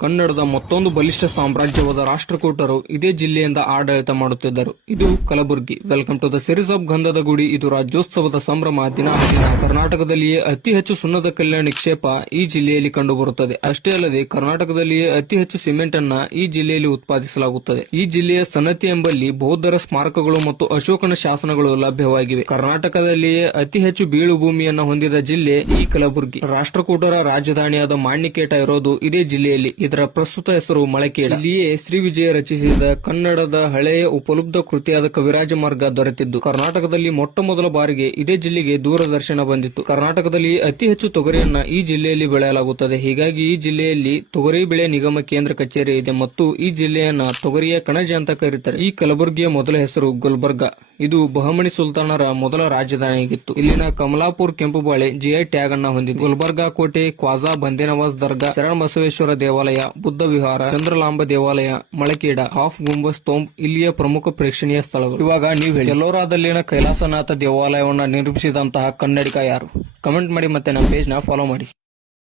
ಕನ್ನಡದ ಮತ್ತೊಂದು ಬಲಿಷ್ಠ ಸಾಮ್ರಾಜ್ಯವಾದ ರಾಷ್ಟ್ರಕೂಟರು ಇದೇ ಜಿಲ್ಲೆಯಿಂದ ಆಡಳಿತ ಮಾಡುತ್ತಿದ್ದರು. ಇದು Kalaburagi. Welcome to the series of Gandhada Gudi ಇದು ರಾಜ್ಯೋತ್ಸವದ ಸಂಭ್ರಮ ದಿನ. ಹದಿನ ಕರ್ನಾಟಕದಲ್ಲಿಯೇ ಅತಿ ಹೆಚ್ಚು ಸುಣ್ಣದ ಕಲ್ಯಾಣ ನಿಕ್ಷೇಪ ಈ ಜಿಲ್ಲೆಯಲ್ಲಿ ಕಂಡುಬರುತ್ತದೆ. ಅಷ್ಟೇ ಅಲ್ಲದೆ ಕರ್ನಾಟಕದಲ್ಲಿಯೇ ಅತಿ ಹೆಚ್ಚು ಸಿಮೆಂಟ್ ಅನ್ನ ಈ ಜಿಲ್ಲೆಯಲ್ಲಿ ಉತ್ಪಾದಿಸಲಾಗುತ್ತದೆ. ಈ ಜಿಲ್ಲೆಯ ಸನ್ನತಿ ಎಂಬಲ್ಲಿ ಬೌದ್ಧರ ಸ್ಮಾರಕಗಳು ಮತ್ತು ಅಶೋಕನ ಶಾಸನಗಳು ಲಭ್ಯವಾಗಿವೆ. ಕರ್ನಾಟಕದಲ್ಲಿಯೇ ಅತಿ ಹೆಚ್ಚು ಬೀಳು ಭೂಮಿಯನ್ನು ಹೊಂದಿದ ಜಿಲ್ಲೆ ಈ ಕಲಬುರಗಿ. ರಾಷ್ಟ್ರಕೂಟರ ರಾಜಧಾನಿಯಾದ ಮಾಣ್ಯಕೇಟ ಇರೋದು ಇದೇ ಜಿಲ್ಲೆಯಲ್ಲಿ. ಇದರ ಪ್ರಸ್ತುತ ಹೆಸರು ಮಳಕೇಡ ಇಲ್ಲಿಯೇ ಶ್ರೀ ವಿಜಯ ರಚಿಸಿದ ಕನ್ನಡದ ಹಳೆಯ ಉಪಲಬ್ಧ ಕೃತಿಯಾದ ಕವಿರಾಜ ಮಾರ್ಗ ದೊರೆತಿದ್ದು. ಕರ್ನಾಟಕದಲ್ಲಿ ಮೊಟ್ಟ ಮೊದಲ ಬಾರಿಗೆ ಇದೇ ಜಿಲ್ಲೆಗೆ ದೂರದರ್ಶನ ಬಂದಿತ್ತು. ಕರ್ನಾಟಕದಲ್ಲಿ ಅತಿ ಹೆಚ್ಚು ತೊಗರಿಯನ್ನ ಈ ಜಿಲ್ಲೆಯಲ್ಲಿ ಬೆಳೆಯಲಾಗುತ್ತದೆ. ಹೀಗಾಗಿ ಈ ಜಿಲ್ಲೆಯಲ್ಲಿ ತೊಗರಿ ಬೆಳೆ ನಿಗಮ ಕೇಂದ್ರ ಕಚೇರಿ ಇದೆ ಮತ್ತು ಈ ಜಿಲ್ಲೆಯನ್ನ ತೊಗರಿಯ ಕಣಜ ಅಂತ ಕರೀತಾರೆ. ಈ ಕಲಬುರಗಿಯ ಮೊದಲ ಹೆಸರು ಗುಲ್ಬರ್ಗಾ. ಇದು ಬಹಮಣಿ ಸುಲ್ತಾನರ ಮೊದಲ ರಾಜಧಾನಿಯಾಗಿತ್ತು. ಇಲ್ಲಿನ ಕಮಲಾಪುರ್ ಕೆಂಪುಬಾಳೆ ಜಿಐ ಟ್ಯಾಗ್ ಅನ್ನ ಹೊಂದಿದೆ. ಗುಲ್ಬರ್ಗಾ ಕೋಟೆ, ಕ್ವಾಜಾ ಬಂದೇನವಾಸ್ ದರ್ಗಾ ಶರಣ ಬಸವೇಶ್ವರ ದೇವಾಲಯ, ಬುದ್ಧ ವಿಹಾರ, ಚಂದ್ರಲಾಂಬ ದೇವಾಲಯ, ಮಳಕೇಡ, ಹಾಫ್ ಗುಂಬಸ್ ತೋಂಬ್ ಇಲ್ಲಿಯ ಪ್ರಮುಖ ಪ್ರೇಕ್ಷಣೀಯ ಸ್ಥಳಗಳು. ಇವಾಗ ನೀವು ಹೇಳಿ. ಎಲ್ಲೋರಾದಲ್ಲಿನ ಕೈಲಾಸನಾಥ ದೇವಾಲಯವನ್ನ ನಿರ್ಮಿಸಿದಂತಹ ಕನ್ನಡಿಗ ಯಾರು? ಕಮೆಂಟ್ ಮಾಡಿ ಮತ್ತೆ ನಮ್ಮ ಪೇಜ್ನ ಫಾಲೋ ಮಾಡಿ.